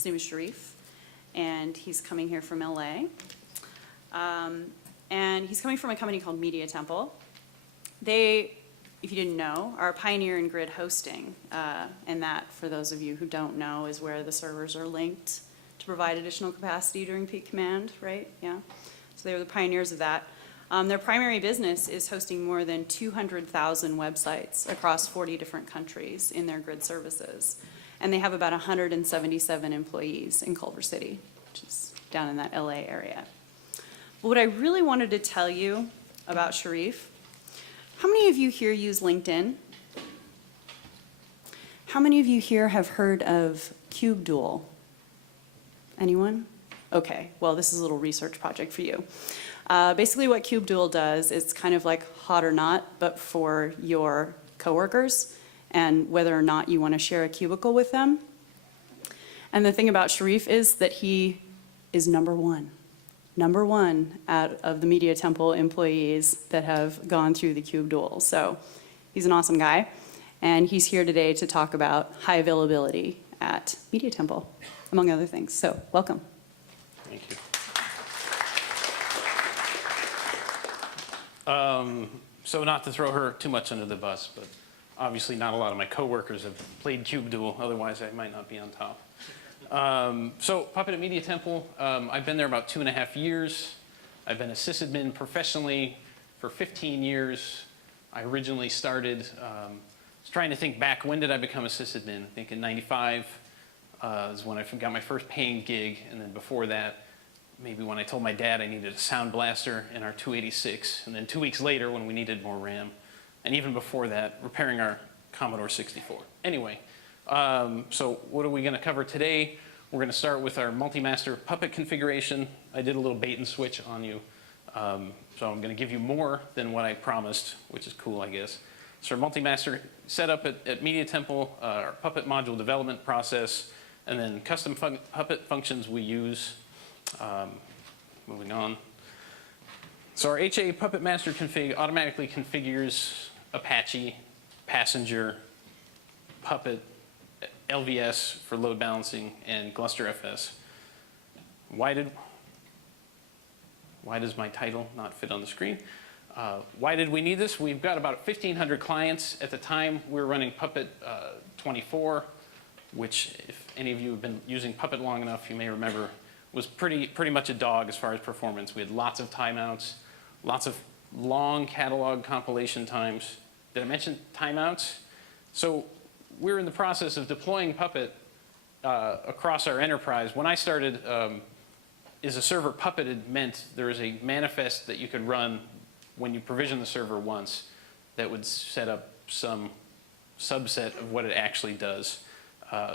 His name is Sharif, and he's coming here from LA. And he's coming from a company called Media Temple. They, if you didn't know, are a pioneer in grid hosting. And that, for those of you who don't know, is where the servers are linked to provide additional capacity during peak command, right? Yeah. So they were the pioneers of that. Their primary business is hosting more than 200,000 websites across 40 different countries in their grid services. And they have about 177 employees in Culver City, which is down in that LA area. But what I really wanted to tell you about Sharif, how many of you here use LinkedIn? How many of you here have heard of KubeDuel? Anyone? Okay, well, this is a little research project for you. Basically what KubeDuel does is kind of like Hot or Not, but for your coworkers and whether or not you want to share a cubicle with them. And the thing about Sharif is that he is number one out of the Media Temple employees that have gone through the KubeDuel. So he's an awesome guy, and he's here today to talk about high availability at Media Temple, among other things. So welcome. Thank you. So not to throw her too much under the bus, but obviously not a lot of my coworkers have played KubeDuel, otherwise I might not be on top. So Puppet at Media Temple, I've been there about 2.5 years. I've been a sysadmin professionally for 15 years. I originally started, was trying to think back, when did I become a sysadmin? I think in 95 is when I got my first paying gig, and then before that, maybe when I told my dad I needed a sound blaster in our 286, and then 2 weeks later when we needed more RAM, and even before that, repairing our Commodore 64. Anyway, so what are we going to cover today? We're going to start with our multi-master Puppet configuration. I did a little bait and switch on you, so I'm going to give you more than what I promised, which is cool, I guess. So our multi-master setup at Media Temple, our Puppet module development process, and then custom Puppet functions we use. Moving on. So our HA Puppetmaster config automatically configures Apache, Passenger, Puppet, LVS for load balancing, and Glusterfs. Why does my title not fit on the screen? Why did we need this? We've got about 1,500 clients. At the time, we were running Puppet 24, which, if any of you have been using Puppet long enough, you may remember was pretty much a dog as far as performance. We had lots of timeouts, lots of long catalog compilation times. Did I mention timeouts? So we're in the process of deploying Puppet across our enterprise. When I started, as a server, Puppet had meant there was a manifest that you could run when you provision the server once that would set up some subset of what it actually does.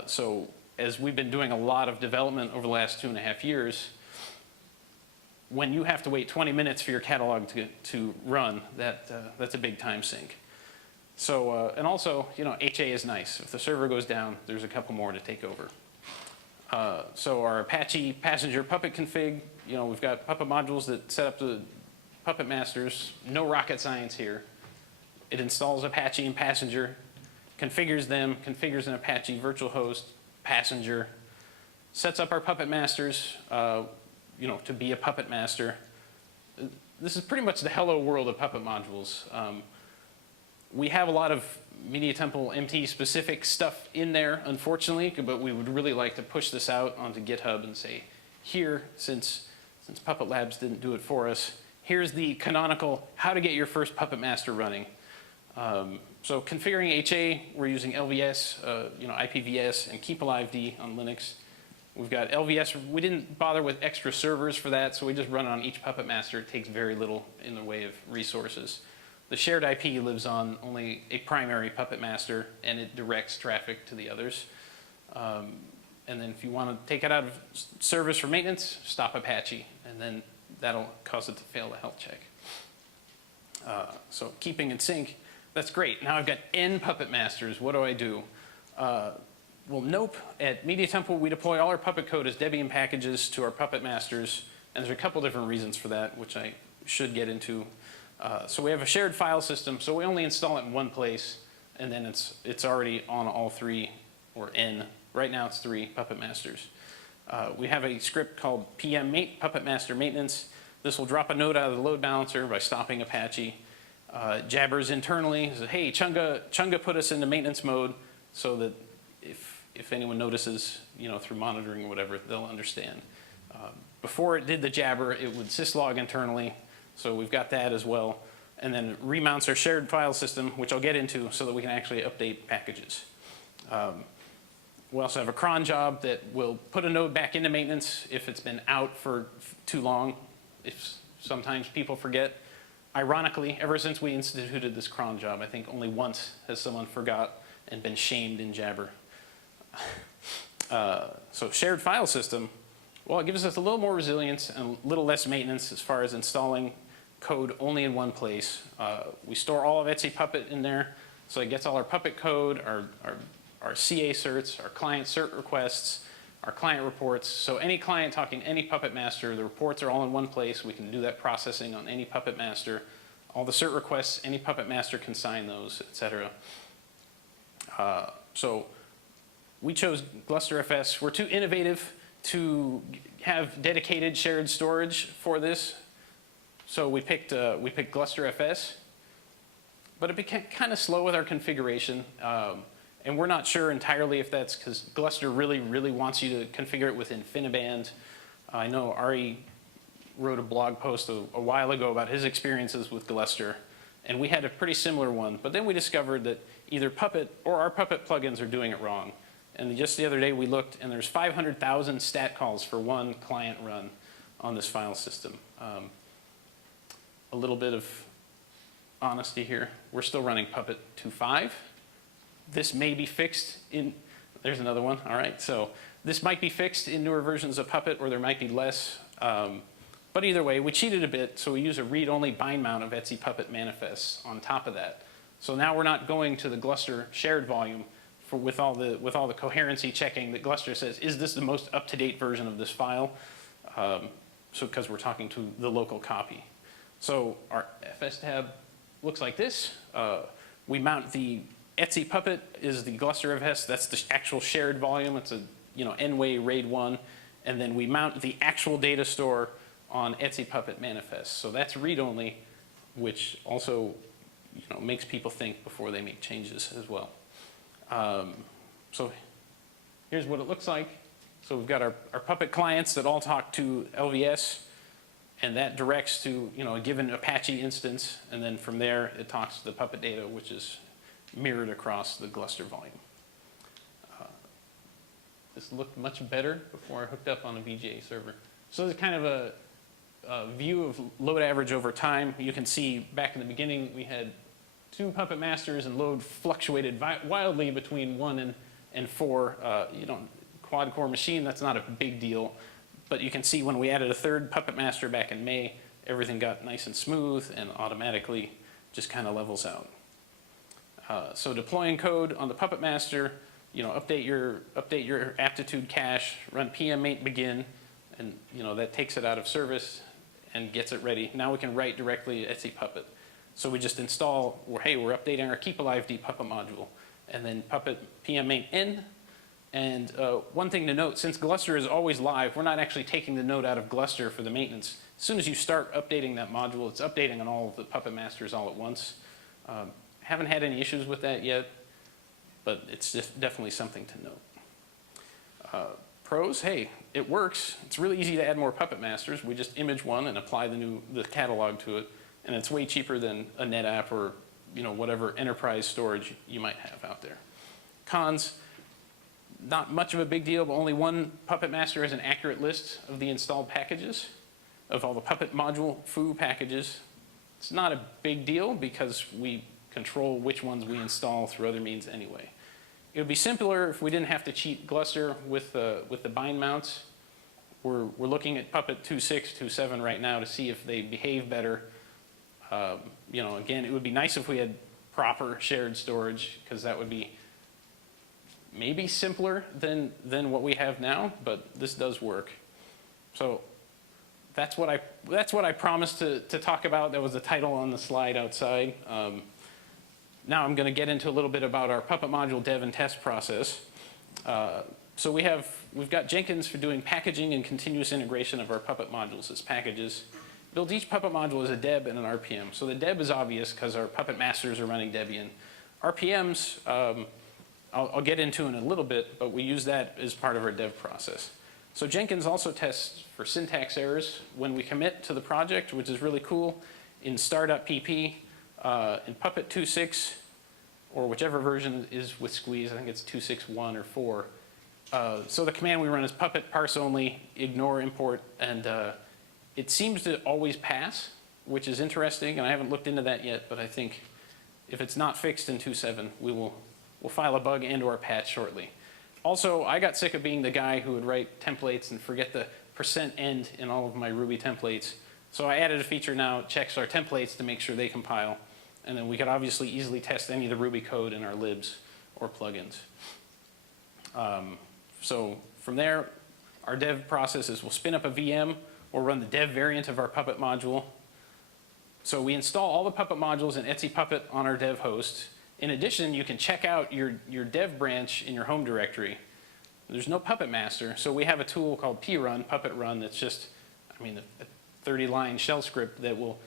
So as we've been doing a lot of development over the last 2.5 years, when you have to wait 20 minutes for your catalog to run, that's a big time sink. So, and also, you know, HA is nice. If the server goes down, there's a couple more to take over. So our Apache Passenger Puppet config, you know, we've got Puppet modules that set up the Puppet masters. No rocket science here. It installs Apache and Passenger, configures them, configures an Apache virtual host, Passenger, sets up our Puppet masters, you know, to be a Puppet master. This is pretty much the hello world of Puppet modules. We have a lot of Media Temple MT specific stuff in there, unfortunately, but we would really like to push this out onto GitHub and say, here, since Puppet Labs didn't do it for us, here's the canonical how to get your first Puppet master running. So configuring HA, we're using LVS, you know, IPVS, and Keep Alive D on Linux. We've got LVS. We didn't bother with extra servers for that, so we just run it on each Puppet master. It takes very little in the way of resources. The shared IP lives on only a primary Puppet master, and it directs traffic to the others. And then if you want to take it out of service for maintenance, stop Apache, and then that'll cause it to fail the health check. So keeping in sync. That's great. Now I've got N Puppet masters. What do I do? Well, nope. At Media Temple, we deploy all our Puppet code as Debian packages to our Puppet masters. And there's a couple different reasons for that, which I should get into. So we have a shared file system. So we only install it in one place. And then it's already on all three, or N Right now it's 3 Puppetmasters. We have a script called PMMate, Puppetmaster Maintenance. This will drop a node out of the load balancer by stopping Apache. Jabbers internally, says, hey, Chunga put us into maintenance mode so that if anyone notices, through monitoring or whatever, they'll understand. Before it did the jabber, it would syslog internally, so we've got that as well. And then it remounts our shared file system, which I'll get into, so that we can actually update packages. We also have a cron job that will put a node back into maintenance if it's been out for too long, if sometimes people forget. Ironically, ever since we instituted this cron job, I think only once has someone forgot and been shamed in Jabber. So shared file system, well, it gives us a little more resilience and a little less maintenance as far as installing code only in one place. We store all of Etsy Puppet in there, so it gets all our Puppet code, our CA certs, our client cert requests, our client reports. So any client talking to any Puppetmaster, the reports are all in one place. We can do that processing on any Puppetmaster. All the cert requests, any Puppetmaster can sign those, etc. So we chose Glusterfs. We're too innovative to have dedicated shared storage for this. So we picked Glusterfs. But it became kind of slow with our configuration. And we're not sure entirely if that's because Gluster really, really wants you to configure it with InfiniBand. I know Ari wrote a blog post a while ago about his experiences with Gluster, and we had a pretty similar one. But then we discovered that either Puppet or our Puppet plugins are doing it wrong. And just the other day we looked, and there's 500,000 stat calls for one client run on this file system. A little bit of honesty here. We're still running Puppet 2.5. This may be fixed in, there's another one, all right. So this might be fixed in newer versions of Puppet, or there might be less. But either way, we cheated a bit, so we use a read-only bind mount of Etsy Puppet manifests on top of that. So now we're not going to the Gluster shared volume with all the coherency checking that Gluster says, is this the most up-to-date version of this file? So because we're talking to the local copy. So our FS tab looks like this. We mount the Etsy Puppet is the Glusterfs. That's the actual shared volume. It's a N-way RAID 1. And then we mount the actual data store on Etsy Puppet manifest. So that's read-only, which also makes people think before they make changes as well. So here's what it looks like. So we've got our Puppet clients that all talk to LVS, and that directs to a given Apache instance, and then from there it talks to the Puppet data, which is mirrored across the Gluster volume. This looked much better before I hooked up on a VGA server. So this is kind of a view of load average over time. You can see back in the beginning we had 2 Puppetmasters, and load fluctuated wildly between 1 and 4. Quad core machine, that's not a big deal. But you can see when we added a 3rd Puppetmaster back in May, everything got nice and smooth and automatically just kind of levels out. So deploying code on the Puppetmaster, update your aptitude cache, run PMMate begin, and that takes it out of service and gets it ready. Now we can write directly to Etsy Puppet. So we just install, hey, we're updating our keep alive dpuppet module, and then Puppet PMMate in. And one thing to note, since Gluster is always live, we're not actually taking the node out of Gluster for the maintenance. As soon as you start updating that module, it's updating on all of the Puppetmasters all at once. Haven't had any issues with that yet, but it's just definitely something to note. Pros, hey, it works. It's really easy to add more Puppetmasters. We just image one and apply the catalog to it, and it's way cheaper than a NetApp or whatever enterprise storage you might have out there. Cons, not much of a big deal, but only one Puppetmaster has an accurate list of the installed packages, of all the Puppet module foo packages. It's not a big deal because we control which ones we install through other means anyway. It would be simpler if we didn't have to cheat Gluster with the bind mounts. We're looking at Puppet 2.6, 2.7 right now to see if they behave better. Again, it would be nice if we had proper shared storage, because that would be maybe simpler than what we have now, but this does work. So that's what I promised to talk about. That was the title on the slide outside. Now I'm going to get into a little bit about our Puppet module dev and test process. So we've got Jenkins for doing packaging and continuous integration of our Puppet modules as packages. Build each Puppet module as a deb and an RPM. So the deb is obvious because our Puppet masters are running Debian. RPMs, I'll get into in a little bit, but we use that as part of our dev process. So Jenkins also tests for syntax errors when we commit to the project, which is really cool. In star.pp, in Puppet 2.6, or whichever version is with squeeze, I think it's 2.6.1 or 4. So the command we run is puppet parse only, ignore import, and it seems to always pass, which is interesting, and I haven't looked into that yet, but I think if it's not fixed in 2.7, we'll file a bug and or a patch shortly. Also, I got sick of being the guy who would write templates and forget the %end in all of my Ruby templates. So I added a feature now, it checks our templates to make sure they compile. And then we could obviously easily test any of the Ruby code in our libs or plugins. So from there, our dev process is we'll spin up a VM or run the dev variant of our Puppet module. So we install all the Puppet modules in Etsy Puppet on our dev host. In addition, you can check out your dev branch in your home directory. There's no Puppetmaster, so we have a tool called prun, Puppet Run, that's just, I mean, a 30-line shell script that will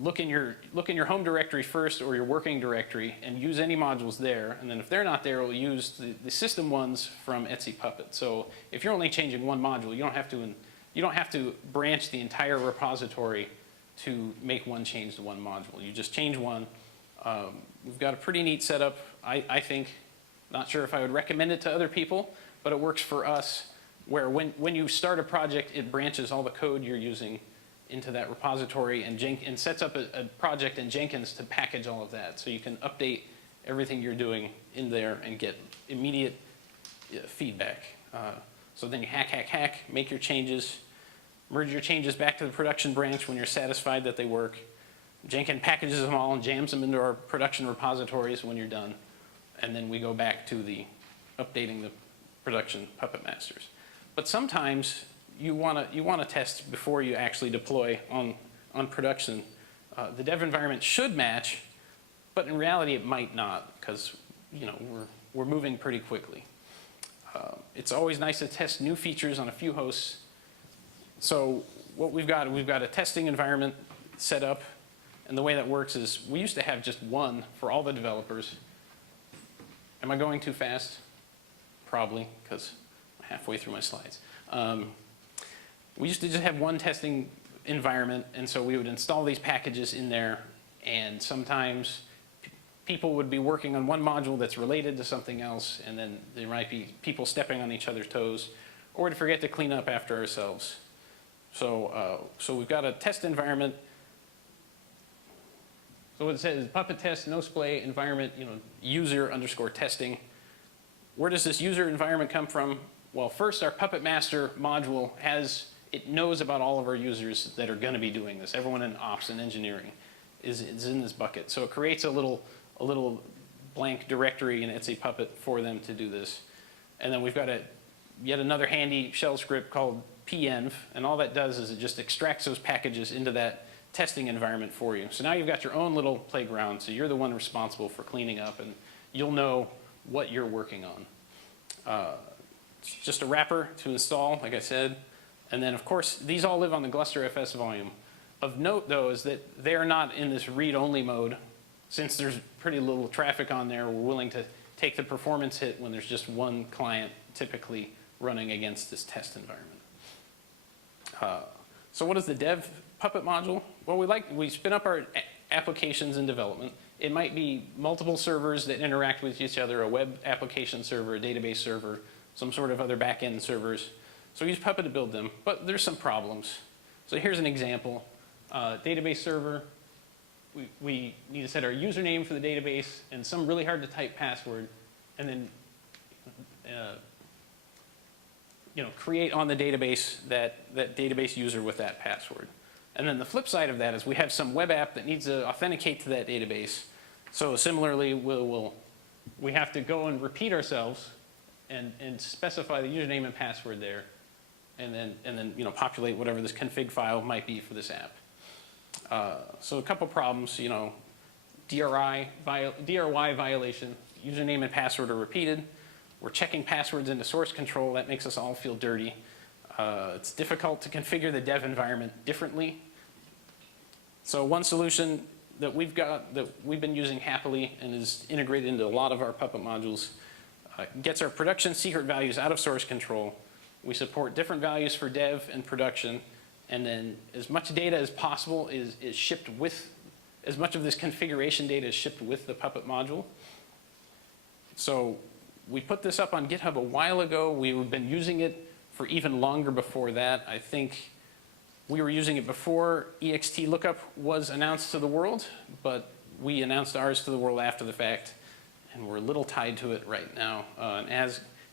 look in your home directory first or your working directory and use any modules there. And then if they're not there, we'll use the system ones from Etsy Puppet. So if you're only changing one module, you don't have to branch the entire repository to make one change to one module. You just change one. We've got a pretty neat setup, I think. Not sure if I would recommend it to other people, but it works for us, where when you start a project, it branches all the code you're using into that repository and sets up a project in Jenkins to package all of that. So you can update everything you're doing in there and get immediate feedback. So then you hack, make your changes, merge your changes back to the production branch when you're satisfied that they work. Jenkins packages them all and jams them into our production repositories when you're done. And then we go back to updating the production Puppet masters. But sometimes you want to test before you actually deploy on production. The dev environment should match, but in reality it might not, because we're moving pretty quickly. It's always nice to test new features on a few hosts. So what we've got a testing environment set up, and the way that works is we used to have just one for all the developers. Am I going too fast? Probably, because I'm halfway through my slides. We used to just have one testing environment, and so we would install these packages in there, and sometimes people would be working on one module that's related to something else, and then there might be people stepping on each other's toes, or to forget to clean up after ourselves. So we've got a test environment. So what it says is Puppet test, no splay, environment, user _ testing. Where does this user environment come from? Well, first, our Puppetmaster module it knows about all of our users that are going to be doing this. Everyone in ops and engineering is in this bucket. So it creates a little blank directory in Etsy Puppet for them to do this. And then we've got yet another handy shell script called penv, and all that does is it just extracts those packages into that testing environment for you. So now you've got your own little playground, so you're the one responsible for cleaning up, and you'll know what you're working on. It's just a wrapper to install, like I said. And then, of course, these all live on the Glusterfs volume. Of note, though, is that they're not in this read-only mode. Since there's pretty little traffic on there, we're willing to take the performance hit when there's just one client typically running against this test environment. So what is the dev Puppet module? Well, we spin up our applications in development. It might be multiple servers that interact with each other, a web application server, a database server, some sort of other back-end servers. So we use Puppet to build them, but there's some problems. So here's an example. Database server, we need to set our username for the database and some really hard to type password, and then create on the database that database user with that password. And then the flip side of that is we have some web app that needs to authenticate to that database. So similarly, we have to go and repeat ourselves and specify the username and password there, and then populate whatever this config file might be for this app. So a couple problems, DRY violation, username and password are repeated. We're checking passwords into source control. That makes us all feel dirty. It's difficult to configure the dev environment differently. So one solution that we've got, that we've been using happily and is integrated into a lot of our Puppet modules, gets our production secret values out of source control. We support different values for dev and production, and then as much data as possible is shipped with, as much of this configuration data is shipped with the Puppet module. So we put this up on GitHub a while ago. We've been using it for even longer before that. I think we were using it before ext lookup was announced to the world, but we announced ours to the world after the fact, and we're a little tied to it right now.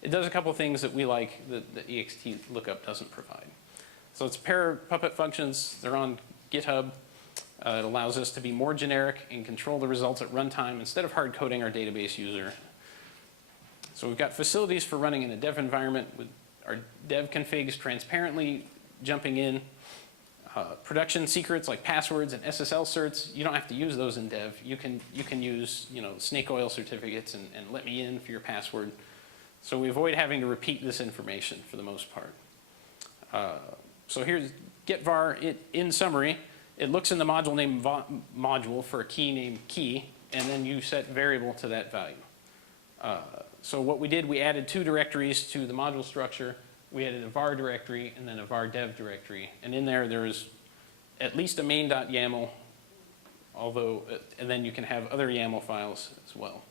It does a couple of things that we like that the ext lookup doesn't provide. So it's a pair of Puppet functions. They're on GitHub. It allows us to be more generic and control the results at runtime instead of hard coding our database user. So we've got facilities for running in a dev environment with our dev configs transparently jumping in. Production secrets like passwords and SSL certs, you don't have to use those in dev. You can use snake oil certificates and let me in for your password. So we avoid having to repeat this information for the most part. So here's getVar. In summary, it looks in the module name module for a key named key, and then you set variable to that value. So what we did, we added 2 directories to the module structure. We added a var directory and then a var dev directory. And in there is at least a main.yaml, and then you can have other YAML files as well.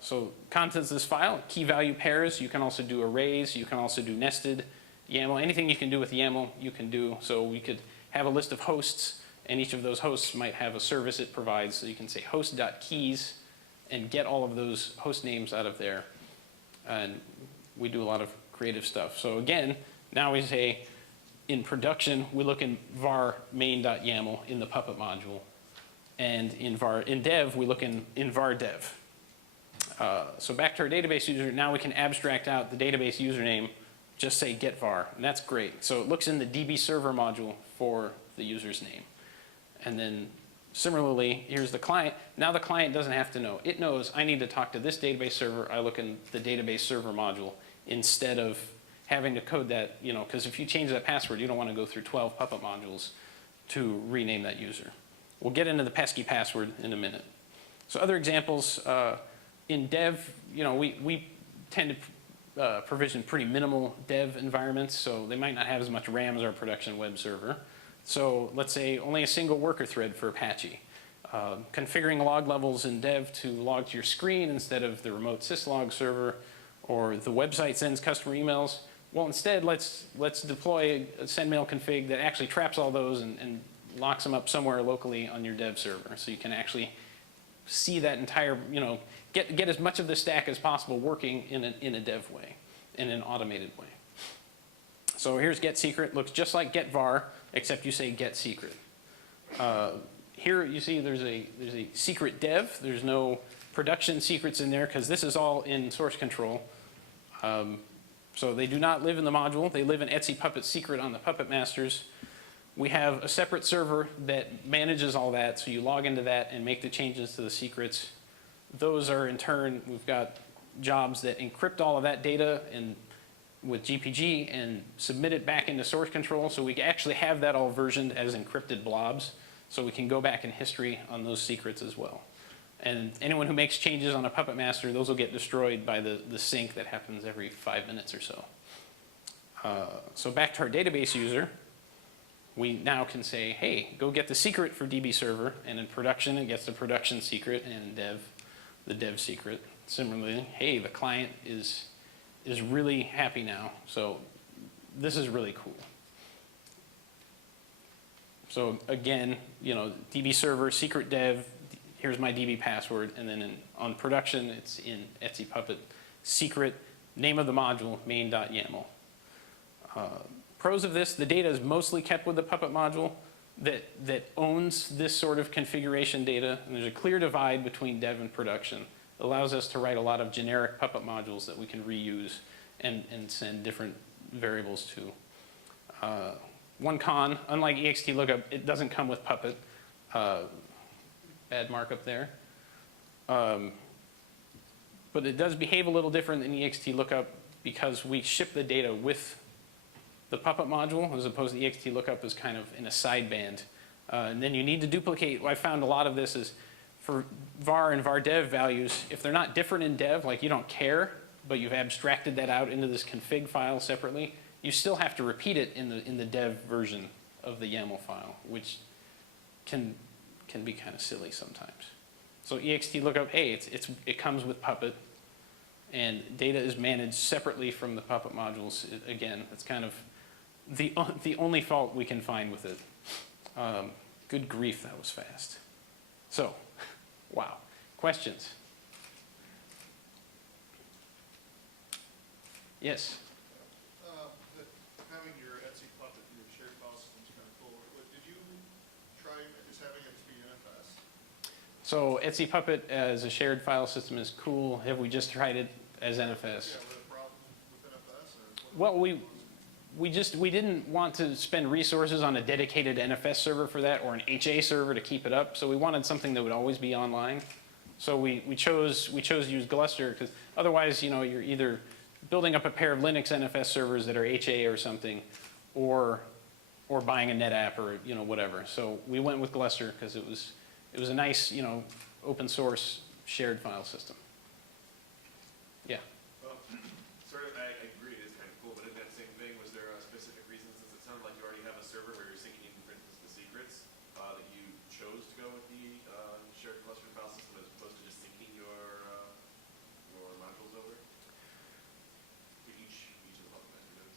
So contents of this file, key value pairs. You can also do arrays. You can also do nested YAML. Anything you can do with YAML, you can do. So we could have a list of hosts, and each of those hosts might have a service it provides. So you can say host.keys and get all of those host names out of there. And we do a lot of creative stuff. So again, now we say in production, we look in var main.yaml in the Puppet module. And in dev, we look in var dev. So back to our database user, now we can abstract out the database username, just say get var, and that's great. So it looks in the DB server module for the user's name. And then similarly, here's the client. Now the client doesn't have to know. It knows I need to talk to this database server. I look in the database server module instead of having to code that, because if you change that password, you don't want to go through 12 Puppet modules to rename that user. We'll get into the pesky password in a minute. So other examples, in dev, we tend to provision pretty minimal dev environments, so they might not have as much RAM as our production web server. So let's say only a single worker thread for Apache. Configuring log levels in dev to log to your screen instead of the remote syslog server, or the website sends customer emails. Well, instead, let's deploy a sendmail config that actually traps all those and locks them up somewhere locally on your dev server, so you can actually see that entire, get as much of the stack as possible working in a dev way, in an automated way. So here's get secret. Looks just like get var, except you say get secret. Here you see there's a secret dev. There's no production secrets in there because this is all in source control. So they do not live in the module. They live in Etsy Puppet secret on the Puppetmasters. We have a separate server that manages all that, so you log into that and make the changes to the secrets. Those are in turn, we've got jobs that encrypt all of that data with GPG and submit it back into source control, so we actually have that all versioned as encrypted blobs, so we can go back in history on those secrets as well. And anyone who makes changes on a Puppetmaster, those will get destroyed by the sync that happens every 5 minutes or so. So back to our database user, we now can say, hey, go get the secret for DB server, and in production it gets the production secret, and in dev, the dev secret. Similarly, hey, the client is really happy now, so this is really cool. So again, DB server, secret dev, here's my DB password, and then on production, it's in Etsy Puppet secret, name of the module, main.yaml. Pros of this, the data is mostly kept with the Puppet module that owns this sort of configuration data, and there's a clear divide between dev and production. It allows us to write a lot of generic Puppet modules that we can reuse and send different variables to. One con, unlike ext lookup, it doesn't come with Puppet. Bad markup there. But it does behave a little different than ext lookup because we ship the data with the Puppet module, as opposed to ext lookup is kind of in a sideband. And then you need to duplicate. I found a lot of this is for var and var dev values, if they're not different in dev, like you don't care, but you've abstracted that out into this config file separately, you still have to repeat it in the dev version of the YAML file, which can be kind of silly sometimes. So ext lookup, hey, it comes with Puppet, and data is managed separately from the Puppet modules. Again, it's kind of the only fault we can find with it. Good grief, that was fast. So, wow. Questions? Yes? Having your Etsy Puppet, your shared file system is kind of cool. Did you try just having it be NFS? So Etsy Puppet as a shared file system is cool. Have we just tried it as NFS? Yeah, were there problems with NFS? Or Well, we didn't want to spend resources on a dedicated NFS server for that or an HA server to keep it up. So we wanted something that would always be online. So we chose to use Gluster because otherwise, you know, you're either building up a pair of Linux NFS servers that are HA or something, or buying a NetApp or you know whatever. So we went with Gluster because it was a nice, you know, open source shared file system. Yeah. Well, sort of, I agree, it is kind of cool, but in that same thing, was there a specific reason, since it sounded like you already have a server where you're syncing, for instance, the secrets, that you chose to go with the shared cluster file system as opposed to just syncing your modules over? For each of the Puppetmaster nodes.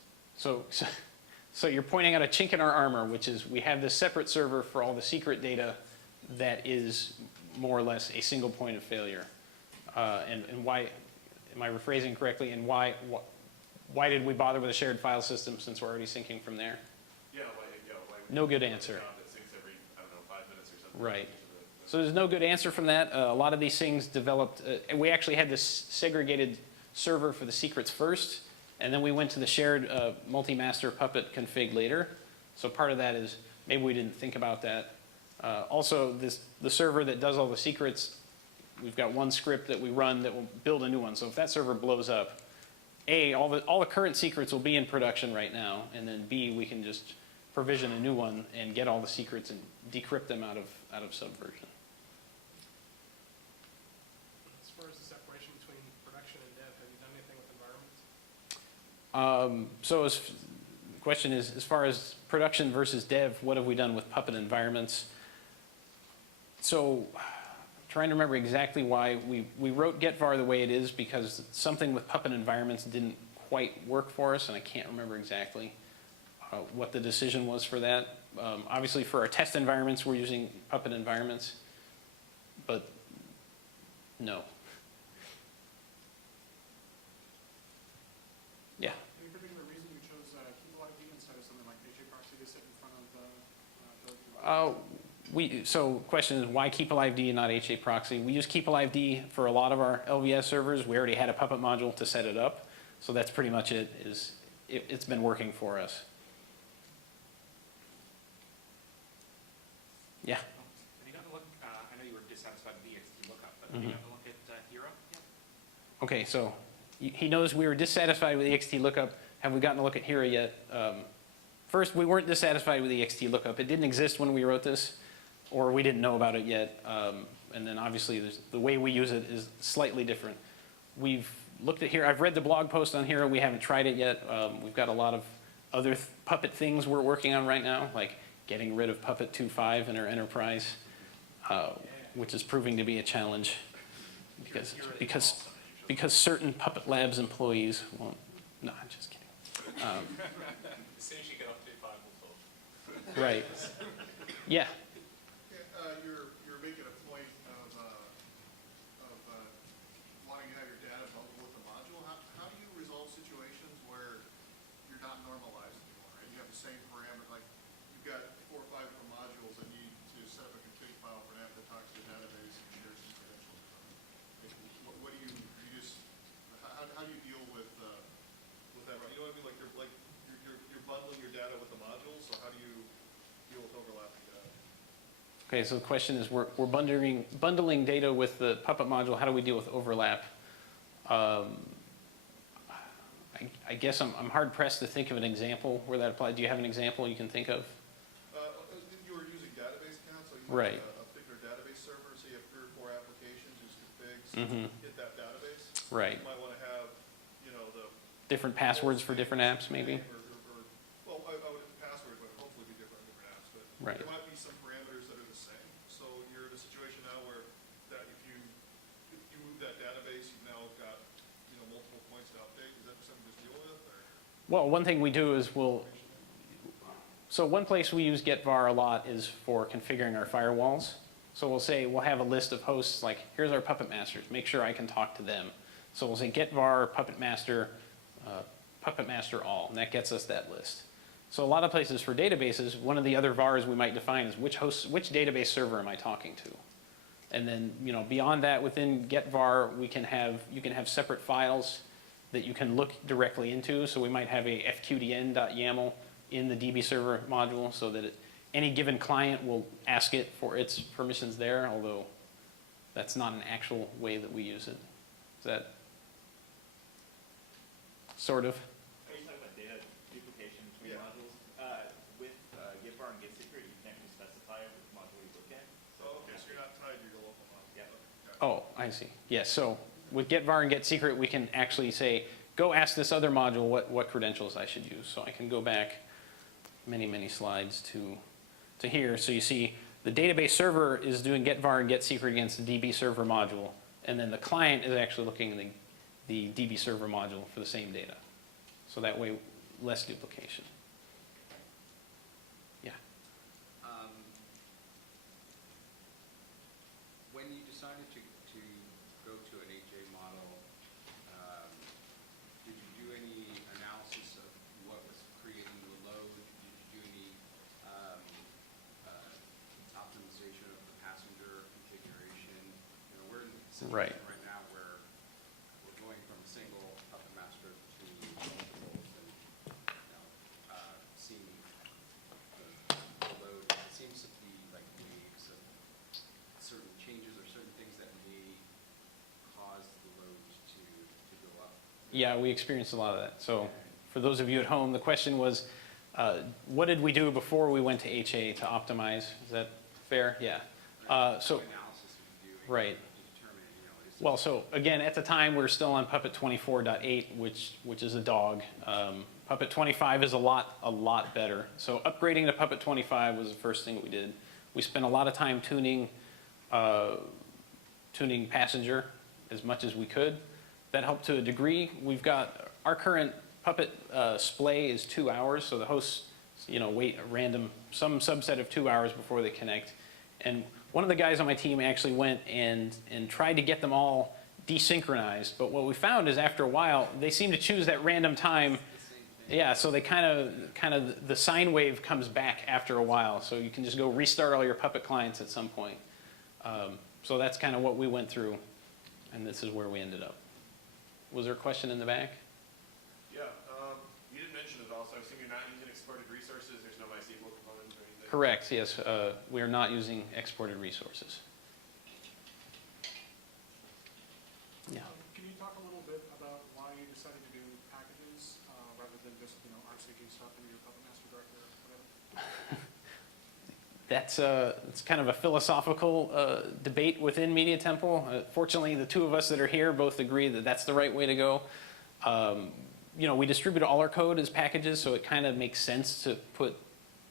So you're pointing out a chink in our armor, which is we have this separate server for all the secret data that is more or less a single point of failure. And why, am I rephrasing correctly, and why did we bother with a shared file system since we're already syncing from there? Yeah, why No good answer. That syncs every, I don't know, 5 minutes or something. Right. So there's no good answer from that. A lot of these things developed, we actually had this segregated server for the secrets first, and then we went to the shared multi-master Puppet config later. So part of that is maybe we didn't think about that. Also, the server that does all the secrets, we've got one script that we run that will build a new one. So if that server blows up, A, all the current secrets will be in production right now, and then B, we can just provision a new one and get all the secrets and decrypt them out of Subversion. As far as the separation between production and dev, have you done anything with environments? So the question is, as far as production versus dev, what have we done with Puppet environments? So trying to remember exactly why we wrote getvar the way it is because something with Puppet environments didn't quite work for us, and I can't remember exactly what the decision was for that. Obviously for our test environments, we're using Puppet environments, but no. Yeah. Any particular reason you chose KeepAliveD instead of something like HA proxy to sit in front of the So question is why KeepAliveD and not HA proxy? We use KeepAliveD for a lot of our LVS servers. We already had a Puppet module to set it up. So that's pretty much it. It's been working for us. Yeah. Have you gotten a look, I know you were dissatisfied with the ext lookup, but have you gotten a look at Hero? Yeah. Okay, so he knows we were dissatisfied with the ext lookup. Have we gotten a look at Hera yet? First, we weren't dissatisfied with the ext lookup. It didn't exist when we wrote this, or we didn't know about it yet. And then obviously the way we use it is slightly different. We've looked at Hera. I've read the blog post on Hera. We haven't tried it yet. We've got a lot of other Puppet things we're working on right now, like getting rid of Puppet 2.5 in our enterprise, which is proving to be a challenge because certain Puppet Labs employees won't. No, I'm just kidding. As soon as you get up to 5, we'll talk. Right. Yeah. You're making a point of wanting to have your data bundled with the module. How do you resolve situations where you're not normalized anymore, and you have the same parameter, like you've got 4 or 5 different modules that need to set up a config file for an app that talks to the database and shares some credentials. What do you just, how do you deal with that? You know what I mean? Like you're bundling your data with the modules, so how do you deal with overlapping data? Okay, so the question is, we're bundling data with the Puppet module. How do we deal with overlap? I guess I'm hard pressed to think of an example where that applies. Do you have an example you can think of? You were using database accounts, so you Right. have a particular database server, so you have 3 or 4 applications, use configs, Mhm. hit that database. Right. You might want to have, the. Different passwords for different apps, maybe? Well, I would have the password, but hopefully be different in different apps, but. Right. There might be some parameters that are the same, so you're in a situation now where that if you move that database, you've now got, multiple points to update. Is that something to deal with, or? Well, one thing we do is so one place we use getvar a lot is for configuring our firewalls. So we'll have a list of hosts, like, here's our Puppetmasters, make sure I can talk to them. So we'll say getvar Puppetmaster, Puppetmaster all, and that gets us that list. So a lot of places for databases, one of the other vars we might define is which database server am I talking to? And then, beyond that, within getvar, you can have separate files that you can look directly into. So we might have a fqdn.yaml in the DB server module so that any given client will ask it for its permissions there, although that's not an actual way that we use it. Is that sort of? Are you talking about data duplication between modules? With getvar and getsecret, you can't really specify it with module you look at. Oh, okay, so you're not tied to your local model. Yeah. Okay. Oh, I see. Yes, so with getvar and getsecret, we can actually say, go ask this other module what credentials I should use. So I can go back many, many slides to here. So you see the database server is doing getvar and getsecret against the DB server module, and then the client is actually looking in the DB server module for the same data. So that way, less duplication. Yeah. When you decided to go to an HA model, did you do any analysis of what was creating the load? Did you do any optimization of the passenger configuration? We're in a situation Right. right now where we're going from a single Puppetmaster to multiples and seeing the load. It seems to be like waves of certain changes or certain things that may cause the load to go up. Yeah, we experienced a lot of that. So for those of you at home, the question was, what did we do before we went to HA to optimize? Is that fair? Yeah. So, What analysis are you doing right. to determine, is Well, so again, at the time, we're still on Puppet 24.8, which is a dog. Puppet 25 is a lot better. So upgrading to Puppet 25 was the first thing we did. We spent a lot of time tuning passenger as much as we could. That helped to a degree. We've got our current Puppet splay is 2 hours, so the hosts, wait a random, some subset of 2 hours before they connect. And one of the guys on my team actually went and tried to get them all desynchronized. But what we found is after a while, they seem to choose that random time. Yeah, so they kind of the sine wave comes back after a while. So you can just go restart all your Puppet clients at some point. So that's kind of what we went through, and this is where we ended up. Was there a question in the back? Yeah, you didn't mention it also. I assume you're not using exported resources. There's no MySQL components or anything? Correct, yes. We are not using exported resources. Yeah. Can you talk a little bit about why you decided to do packages rather than just, RCG stuff in your Puppetmaster directory or whatever? It's kind of a philosophical debate within Media Temple. Fortunately, the two of us that are here both agree that that's the right way to go. We distribute all our code as packages, so it kind of makes sense to put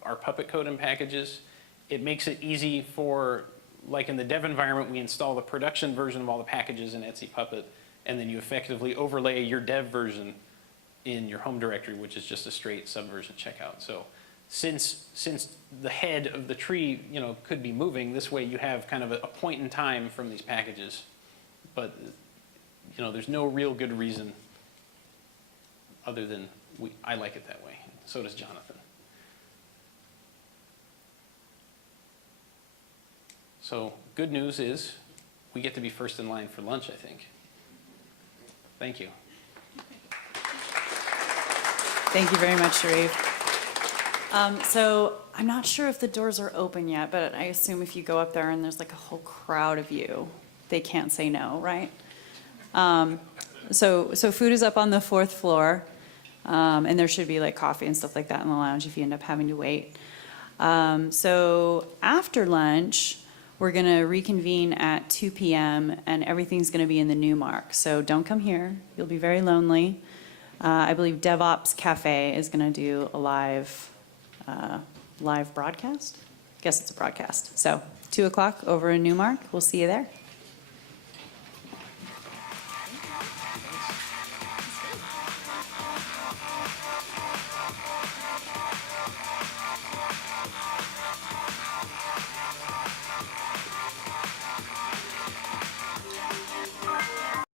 our Puppet code in packages. It makes it easy for, like in the dev environment, we install the production version of all the packages in Etsy Puppet, and then you effectively overlay your dev version in your home directory, which is just a straight subversion checkout. So since the head of the tree, could be moving, this way you have kind of a point in time from these packages. But, there's no real good reason other than I like it that way. So does Jonathan. So good news is we get to be first in line for lunch, I think. Thank you. Thank you very much, Sharif. So I'm not sure if the doors are open yet, but I assume if you go up there and there's like a whole crowd of you, they can't say no, right? So food is up on the 4th floor, and there should be like coffee and stuff like that in the lounge if you end up having to wait. So after lunch, we're gonna reconvene at 2 p.m. and everything's gonna be in the Newmark. So don't come here, you'll be very lonely. I believe DevOps Cafe is gonna do a live broadcast? Guess it's a broadcast. So 2 o'clock over in Newmark, we'll see you there.